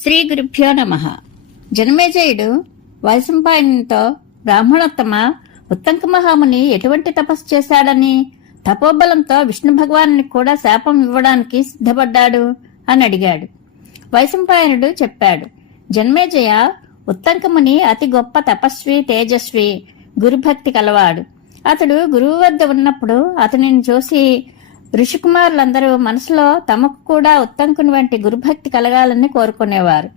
శ్రీ గురుభ్యో నమః. జనమేజయుడు వైశంపాయనునితో బ్రాహ్మణోత్తమ, ఉత్తంక మహాముని ఎటువంటి తపస్సు చేశాడని తపోబలంతో విష్ణు భగవానునికి కూడా శాపం ఇవ్వడానికి సిద్ధపడ్డాడు అని అడిగాడు. వైశంపాయనుడు చెప్పాడు, జన్మేజయ, ఉత్తంకముని అతి గొప్ప తపస్వి, తేజస్వి, గురుభక్తి కలవాడు. అతడు గురువు వద్ద ఉన్నప్పుడు అతనిని చూసి ఋషికుమారులందరూ మనసులో తమకు కూడా ఉత్తంకుని వంటి గురుభక్తి కలగాలని కోరుకునేవారు.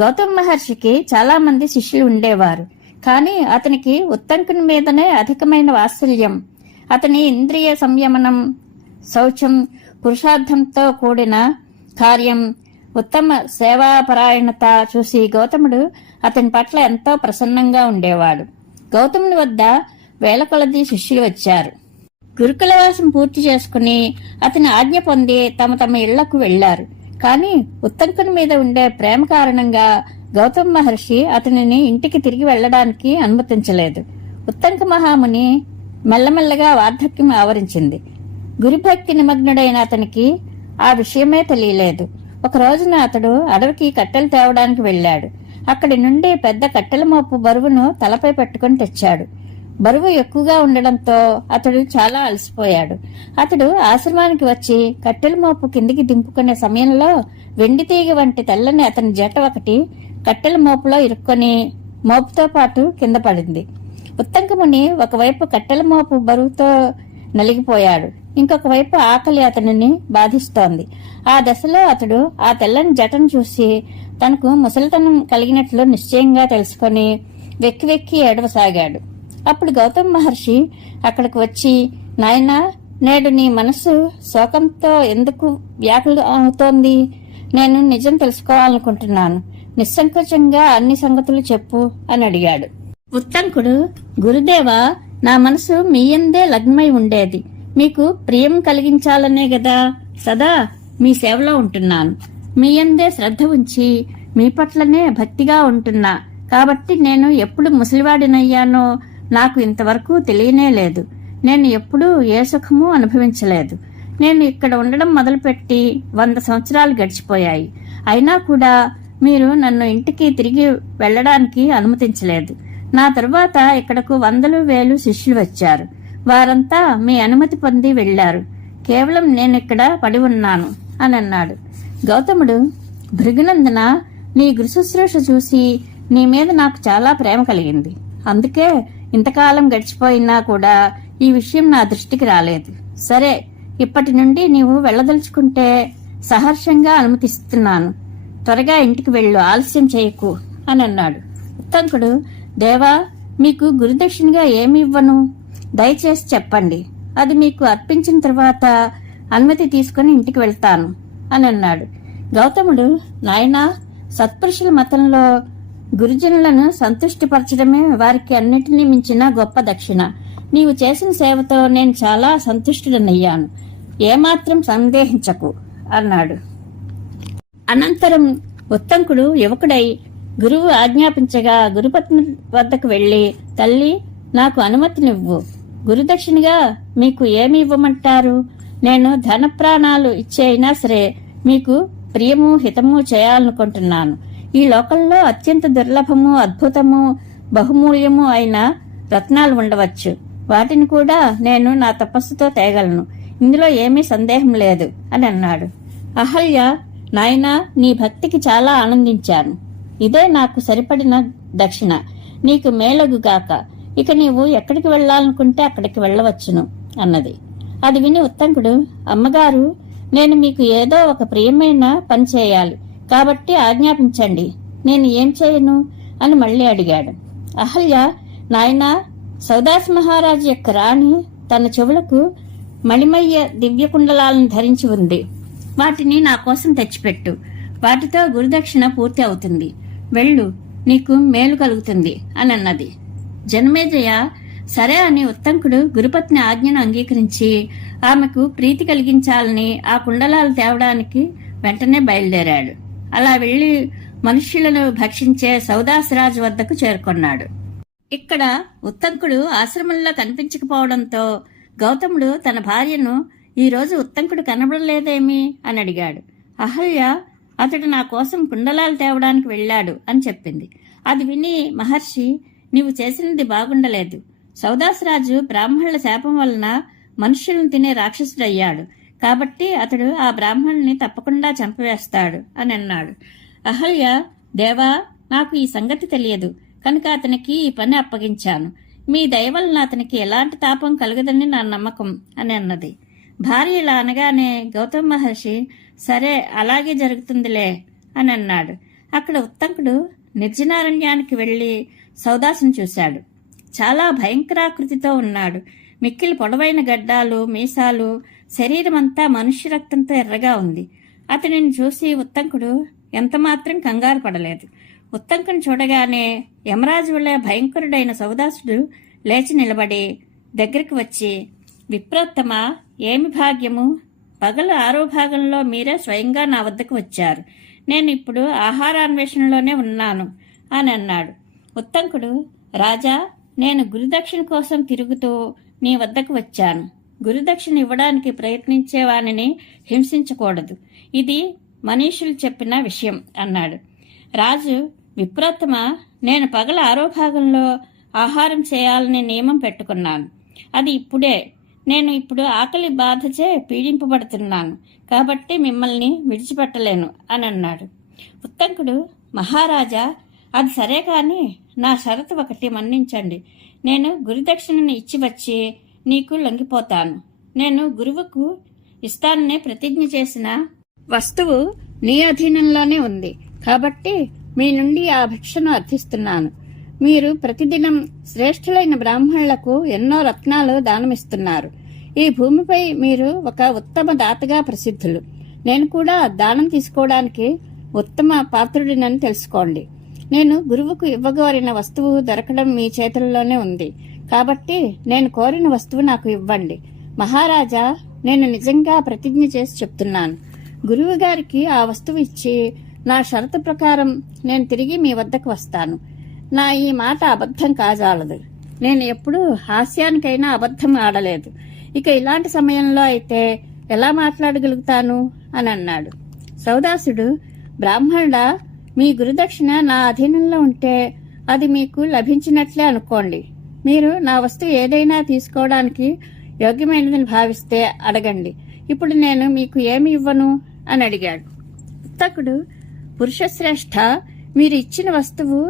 గౌతమ మహర్షికి చాలా మంది శిష్యులు ఉండేవారు. కానీ అతనికి ఉత్తంకుని మీదనే అధికమైన వాత్సల్యం. అతని ఇంద్రియ సంయమనం, శౌచం, పురుషార్థంతో కూడిన కార్యం, ఉత్తమ సేవాపరాయణత చూసి గౌతముడు అతని పట్ల ఎంతో ప్రసన్నంగా ఉండేవాడు. గౌతముని వద్ద వేల కొలది శిష్యులు వచ్చారు. గురుకులవాసం పూర్తి చేసుకుని అతని ఆజ్ఞ పొంది తమ తమ ఇళ్లకు వెళ్లారు. కాని ఉత్తంకుని మీద ఉండే ప్రేమ కారణంగా గౌతమ మహర్షి అతనిని ఇంటికి తిరిగి వెళ్లడానికి అనుమతించలేదు. ఉత్తంక మహాముని మెల్లమెల్లగా వార్ధక్యం ఆవరించింది. గురుభక్తి నిమగ్నుడైన అతనికి ఆ విషయమే తెలియలేదు. ఒక రోజున అతడు అడవికి కట్టెలు తేవడానికి వెళ్లాడు. అక్కడి నుండి పెద్ద కట్టెల మోపు బరువును తలపై పెట్టుకుని తెచ్చాడు. బరువు ఎక్కువగా ఉండడంతో అతడు చాలా అలసిపోయాడు. అతడు ఆశ్రమానికి వచ్చి కట్టెల మోపు కిందికి దింపుకునే సమయంలో వెండి తీగ వంటి తెల్లని అతని జట ఒకటి కట్టెల మోపులో ఇరుక్కొని మోపుతో పాటు కింద పడింది. ఉత్తంకముని ఒకవైపు కట్టెల మోపు బరువుతో నలిగిపోయాడు, ఇంకొక వైపు ఆకలి అతనిని బాధిస్తోంది. ఆ దశలో అతడు ఆ తెల్లని జటను చూసి తనకు ముసలితనం కలిగినట్లు నిశ్చయంగా తెలుసుకొని వెక్కి వెక్కి ఏడవసాగాడు. అప్పుడు గౌతమ మహర్షి అక్కడికి వచ్చి, నాయనా, నేడు నీ మనసు శోకంతో ఎందుకు వ్యాకులు అవుతోంది? నేను నిజం తెలుసుకోవాలనుకుంటున్నాను. నిస్సంకోచంగా అన్ని సంగతులు చెప్పు అని అడిగాడు. ఉత్తంకుడు, గురుదేవా, నా మనసు మీయందే లగ్నమై ఉండేది. మీకు ప్రియం కలిగించాలనే గదా సదా మీ సేవలో ఉంటున్నాను. మీయందే శ్రద్ధ ఉంచి మీ పట్లనే భక్తిగా ఉంటున్నా. కాబట్టి నేను ఎప్పుడు ముసలివాడినయ్యానో నాకు ఇంతవరకు తెలియనే లేదు. నేను ఎప్పుడూ ఏ సుఖమూ అనుభవించలేదు. నేను ఇక్కడ ఉండడం మొదలుపెట్టి 100 సంవత్సరాలు గడిచిపోయాయి. అయినా కూడా మీరు నన్ను ఇంటికి తిరిగి వెళ్లడానికి అనుమతించలేదు. నా తరువాత ఇక్కడకు 100,000 శిష్యులు వచ్చారు. వారంతా మీ అనుమతి పొంది వెళ్లారు. కేవలం నేనిక్కడ పడి ఉన్నాను అని అన్నాడు. గౌతముడు, భృగునందన, నీ గురుశుశ్రూష చూసి నీ మీద నాకు చాలా ప్రేమ కలిగింది. అందుకే ఇంతకాలం గడిచిపోయినా కూడా ఈ విషయం నా దృష్టికి రాలేదు. సరే, ఇప్పటి నుండి నీవు వెళ్లదలుచుకుంటే సహర్షంగా అనుమతిస్తున్నాను. త్వరగా ఇంటికి వెళ్ళు, ఆలస్యం చేయకు అని అన్నాడు. ఉత్తంకుడు, దేవా, మీకు గురుదక్షిణగా ఏమి ఇవ్వను? దయచేసి చెప్పండి. అది మీకు అర్పించిన తర్వాత అనుమతి తీసుకుని ఇంటికి వెళ్తాను అని అన్నాడు. గౌతముడు, నాయనా, సత్పురుషుల మతంలో గురుజనులను సంతుష్టిపరచడమే వారికి అన్నిటినీ మించిన గొప్ప దక్షిణ. నీవు చేసిన సేవతో నేను చాలా సంతుష్టుడనయ్యాను. ఏమాత్రం సందేహించకు అన్నాడు. అనంతరం ఉత్తంకుడు యువకుడై గురువు ఆజ్ఞాపించగా గురుపత్ని వద్దకు వెళ్లి, తల్లి, నాకు అనుమతినివ్వు. గురుదక్షిణగా మీకు ఏమి ఇవ్వమంటారు? నేను ధన ప్రాణాలు ఇచ్చే అయినా సరే మీకు ప్రియము హితము చేయాలనుకుంటున్నాను. ఈ లోకంలో అత్యంత దుర్లభము, అద్భుతము, బహుమూల్యము అయిన రత్నాలు ఉండవచ్చు. వాటిని కూడా నేను నా తపస్సుతో తేగలను. ఇందులో ఏమీ సందేహం లేదు అని అన్నాడు. అహల్య, నాయనా, నీ భక్తికి చాలా ఆనందించాను. ఇదే నాకు సరిపడిన దక్షిణ. నీకు మేలగుగాక. ఇక నీవు ఎక్కడికి వెళ్లాలనుకుంటే అక్కడికి వెళ్లవచ్చును అన్నది. అది విని ఉత్తంకుడు, అమ్మగారు, నేను మీకు ఏదో ఒక ప్రియమైన పని చేయాలి. కాబట్టి ఆజ్ఞాపించండి. నేను ఏం చేయను అని మళ్లీ అడిగాడు. అహల్య, నాయనా, సౌదాస్ మహారాజు యొక్క రాణి తన చెవులకు మణిమయ్య దివ్యకుండలాలను ధరించి ఉంది. వాటిని నా కోసం తెచ్చిపెట్టు. వాటితో గురుదక్షిణ పూర్తి అవుతుంది. వెళ్ళు, నీకు మేలు కలుగుతుంది అని అన్నది. జనమేజయ సరే అని ఉత్తంకుడు గురుపత్ని ఆజ్ఞను అంగీకరించి ఆమెకు ప్రీతి కలిగించాలని ఆ కుండలాలు తేవడానికి వెంటనే బయలుదేరాడు. అలా వెళ్లి మనుష్యులను భక్షించే సౌదాసరాజు వద్దకు చేరుకున్నాడు. ఇక్కడ ఉత్తంకుడు ఆశ్రమంలో కనిపించకపోవడంతో గౌతముడు తన భార్యను, ఈ రోజు ఉత్తంకుడు కనబడలేదేమి అని అడిగాడు. అహల్య, అతడు నా కోసం కుండలాలు తేవడానికి వెళ్ళాడు అని చెప్పింది. అది విని మహర్షి, నీవు చేసినది బాగుండలేదు. సౌదాసరాజు బ్రాహ్మణుల శాపం వలన మనుష్యులను తినే రాక్షసుడయ్యాడు. కాబట్టి అతడు ఆ బ్రాహ్మణుని తప్పకుండా చంపివేస్తాడు అని అన్నాడు. అహల్య, దేవా, నాకు ఈ సంగతి తెలియదు కనుక అతనికి ఈ పని అప్పగించాను. మీ దయ వలన అతనికి ఎలాంటి తాపం కలగదని నా నమ్మకం అని అన్నది. భార్య ఇలా అనగానే గౌతమ మహర్షి, సరే అలాగే జరుగుతుందిలే అని అన్నాడు. అక్కడ ఉత్తంకుడు నిర్జనారణ్యానికి వెళ్లి సౌదాసుని చూశాడు. చాలా భయంకరాకృతితో ఉన్నాడు. మిక్కిలి పొడవైన గడ్డాలు, మీసాలు, శరీరమంతా మనుష్య రక్తంతో ఎర్రగా ఉంది. అతనిని చూసి ఉత్తంకుడు ఎంతమాత్రం కంగారు పడలేదు. ఉత్తంకుని చూడగానే యమరాజు వల్ల భయంకరుడైన సౌదాసుడు లేచి నిలబడి దగ్గరికి వచ్చి, విప్రోత్తమ, ఏమి భాగ్యము! పగలు 6వ భాగంలో మీరే స్వయంగా నా వద్దకు వచ్చారు. నేను ఇప్పుడు ఆహారాన్వేషణలోనే ఉన్నాను అని అన్నాడు. ఉత్తంకుడు, రాజా, నేను గురుదక్షిణ కోసం తిరుగుతూ నీ వద్దకు వచ్చాను. గురుదక్షిణ ఇవ్వడానికి ప్రయత్నించేవానిని హింసించకూడదు. ఇది మనీషులు చెప్పిన విషయం అన్నాడు. రాజు, విప్రోత్తమ, నేను పగల 6వ భాగంలో ఆహారం చేయాలని నియమం పెట్టుకున్నాను. అది ఇప్పుడే. నేను ఇప్పుడు ఆకలి బాధచే పీడింపబడుతున్నాను. కాబట్టి మిమ్మల్ని విడిచిపెట్టలేను అని అన్నాడు. ఉత్తంకుడు, మహారాజా, అది సరే కాని నా షరతు ఒకటి మన్నించండి. నేను గురుదక్షిణను ఇచ్చి వచ్చి నీకు లొంగిపోతాను. నేను గురువుకు ఇస్తానని ప్రతిజ్ఞ చేసిన వస్తువు నీ అధీనంలోనే ఉంది. కాబట్టి మీ నుండి ఆ భిక్షను అర్థిస్తున్నాను. మీరు ప్రతిదినం శ్రేష్ఠులైన బ్రాహ్మణులకు ఎన్నో రత్నాలు దానమిస్తున్నారు. ఈ భూమిపై మీరు ఒక ఉత్తమ దాతగా ప్రసిద్ధులు. నేను కూడా దానం తీసుకోవడానికి ఉత్తమ పాత్రుడినని తెలుసుకోండి. నేను గురువుకు ఇవ్వగోరిన వస్తువు దొరకడం మీ చేతుల్లోనే ఉంది. కాబట్టి నేను కోరిన వస్తువు నాకు ఇవ్వండి. మహారాజా, నేను నిజంగా ప్రతిజ్ఞ చేసి చెప్తున్నాను. గురువు గారికి ఆ వస్తువు ఇచ్చి నా షరతు ప్రకారం నేను తిరిగి మీ వద్దకు వస్తాను. నా ఈ మాట అబద్ధం కాజాలదు. నేను ఎప్పుడూ హాస్యానికైనా అబద్ధం ఆడలేదు. ఇక ఇలాంటి సమయంలో అయితే ఎలా మాట్లాడగలుగుతాను అని అన్నాడు. సౌదాసుడు, బ్రాహ్మణుడా, మీ గురుదక్షిణ నా అధీనంలో ఉంటే అది మీకు లభించినట్లే అనుకోండి. మీరు నా వస్తువు ఏదైనా తీసుకోవడానికి యోగ్యమైనదని భావిస్తే అడగండి. ఇప్పుడు నేను మీకు ఏమి ఇవ్వను అని అడిగాడు. ఉత్తకుడు, పురుషశ్రేష్ఠ, మీరు ఇచ్చిన వస్తువు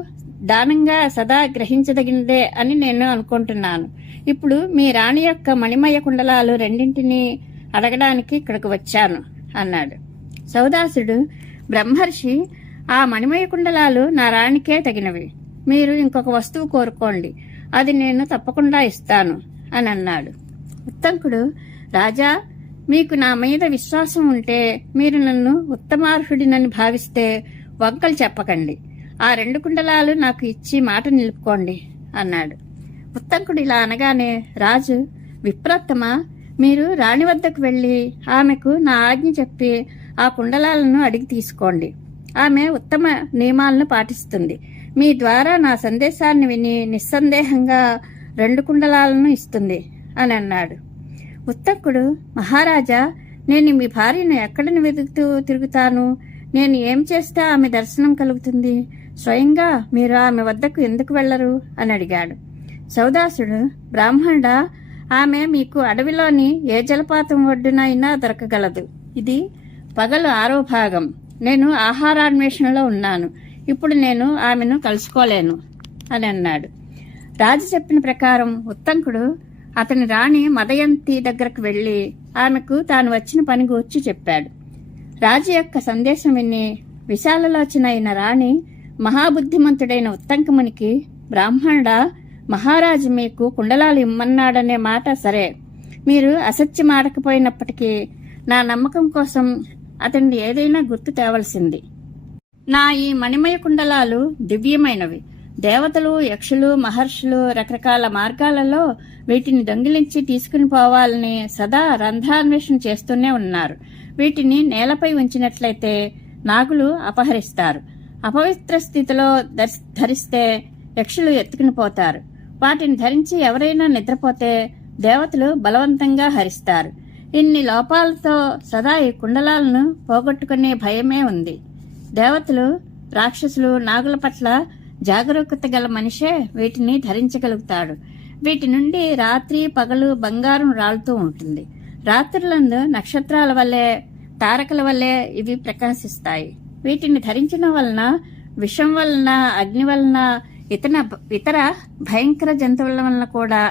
దానంగా సదా గ్రహించదగినదే అని నేను అనుకుంటున్నాను. ఇప్పుడు మీ రాణి యొక్క మణిమయ కుండలాలు రెండింటినీ అడగడానికి ఇక్కడికి వచ్చాను అన్నాడు. సౌదాసుడు, బ్రహ్మర్షి, ఆ మణిమయ కుండలాలు నా రాణికే తగినవి. మీరు ఇంకొక వస్తువు కోరుకోండి, అది నేను తప్పకుండా ఇస్తాను అని అన్నాడు. ఉత్తంకుడు, రాజా, మీకు నా మీద విశ్వాసం ఉంటే మీరు నన్ను ఉత్తమార్హుడినని భావిస్తే వంకలు చెప్పకండి. ఆ 2 కుండలాలు నాకు ఇచ్చి మాట నిలుపుకోండి అన్నాడు. ఉత్తంకుడు ఇలా అనగానే రాజు, విప్రోత్తమ, మీరు రాణి వద్దకు వెళ్లి ఆమెకు నా ఆజ్ఞ చెప్పి ఆ కుండలాలను అడిగి తీసుకోండి. ఆమె ఉత్తమ నియమాలను పాటిస్తుంది. మీ ద్వారా నా సందేశాన్ని విని నిస్సందేహంగా 2 కుండలాలను ఇస్తుంది అని అన్నాడు. ఉత్తకుడు, మహారాజా, నేను మీ భార్యను ఎక్కడిని వెతుకుతూ తిరుగుతాను? నేను ఏం చేస్తే ఆమె దర్శనం కలుగుతుంది? స్వయంగా మీరు ఆమె వద్దకు ఎందుకు వెళ్లరు అని అడిగాడు. సౌదాసుడు, బ్రాహ్మణుడా, ఆమె మీకు అడవిలోని ఏ జలపాతం ఒడ్డునైనా దొరకగలదు. ఇది పగలు 6వ భాగం. నేను ఆహారాన్వేషణలో ఉన్నాను. ఇప్పుడు నేను ఆమెను కలుసుకోలేను అని అన్నాడు. రాజు చెప్పిన ప్రకారం ఉత్తంకుడు అతని రాణి మదయంతి దగ్గరకు వెళ్లి ఆమెకు తాను వచ్చిన పని గూర్చి చెప్పాడు. రాజు యొక్క సందేశం విని విశాలలోచన అయిన రాణి మహాబుద్ధిమంతుడైన ఉత్తంకమునికి, బ్రాహ్మణుడా, మహారాజు మీకు కుండలాలు ఇమ్మన్నాడనే మాట సరే. మీరు అసత్యం ఆడకపోయినప్పటికీ నా నమ్మకం కోసం అతన్ని ఏదైనా గుర్తు తేవలసింది. నా ఈ మణిమయ కుండలాలు దివ్యమైనవి. దేవతలు, యక్షులు, మహర్షులు రకరకాల మార్గాలలో వీటిని దొంగిలించి తీసుకుని పోవాలని సదా రంధ్రాన్వేషణ చేస్తూనే ఉన్నారు. వీటిని నేలపై ఉంచినట్లయితే నాగులు అపహరిస్తారు. అపవిత్ర స్థితిలో ధరిస్తే యక్షులు ఎత్తుకుని పోతారు. వాటిని ధరించి ఎవరైనా నిద్రపోతే దేవతలు బలవంతంగా హరిస్తారు. ఇన్ని లోపాలతో సదా ఈ కుండలాలను పోగొట్టుకునే భయమే ఉంది. దేవతలు, రాక్షసులు, నాగుల పట్ల జాగరూకత గల మనిషే వీటిని ధరించగలుగుతాడు. వీటి నుండి రాత్రి పగలు బంగారం రాలుతూ ఉంటుంది. రాత్రులందు నక్షత్రాల వల్లే, తారకల వల్లే ఇవి ప్రకాశిస్తాయి. వీటిని ధరించడం వలన విషం వలన, అగ్ని వలన, ఇతర భయంకర జంతువుల వలన కూడా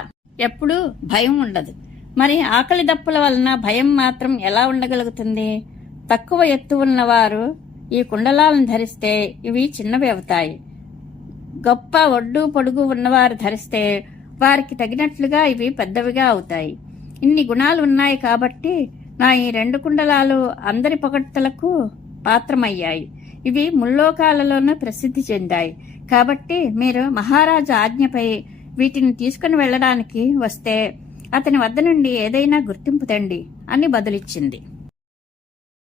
ఎప్పుడూ భయం ఉండదు. మరి ఆకలి దప్పుల వలన భయం మాత్రం ఎలా ఉండగలుగుతుంది? తక్కువ ఎత్తు ఉన్నవారు ఈ కుండలాలను ధరిస్తే ఇవి చిన్నవి అవుతాయి. గొప్ప ఒడ్డు పొడుగు ఉన్నవారు ధరిస్తే వారికి తగినట్లుగా ఇవి పెద్దవిగా అవుతాయి. ఇన్ని గుణాలు ఉన్నాయి కాబట్టి నా ఈ 2 కుండలాలు అందరి పొగడ్తలకు పాత్రమయ్యాయి. ఇవి ముల్లోకాలలోనూ ప్రసిద్ధి చెందాయి. కాబట్టి మీరు మహారాజు ఆజ్ఞపై వీటిని తీసుకుని వెళ్ళడానికి వస్తే అతని వద్ద నుండి ఏదైనా గుర్తింపు తెండి అని బదులిచ్చింది.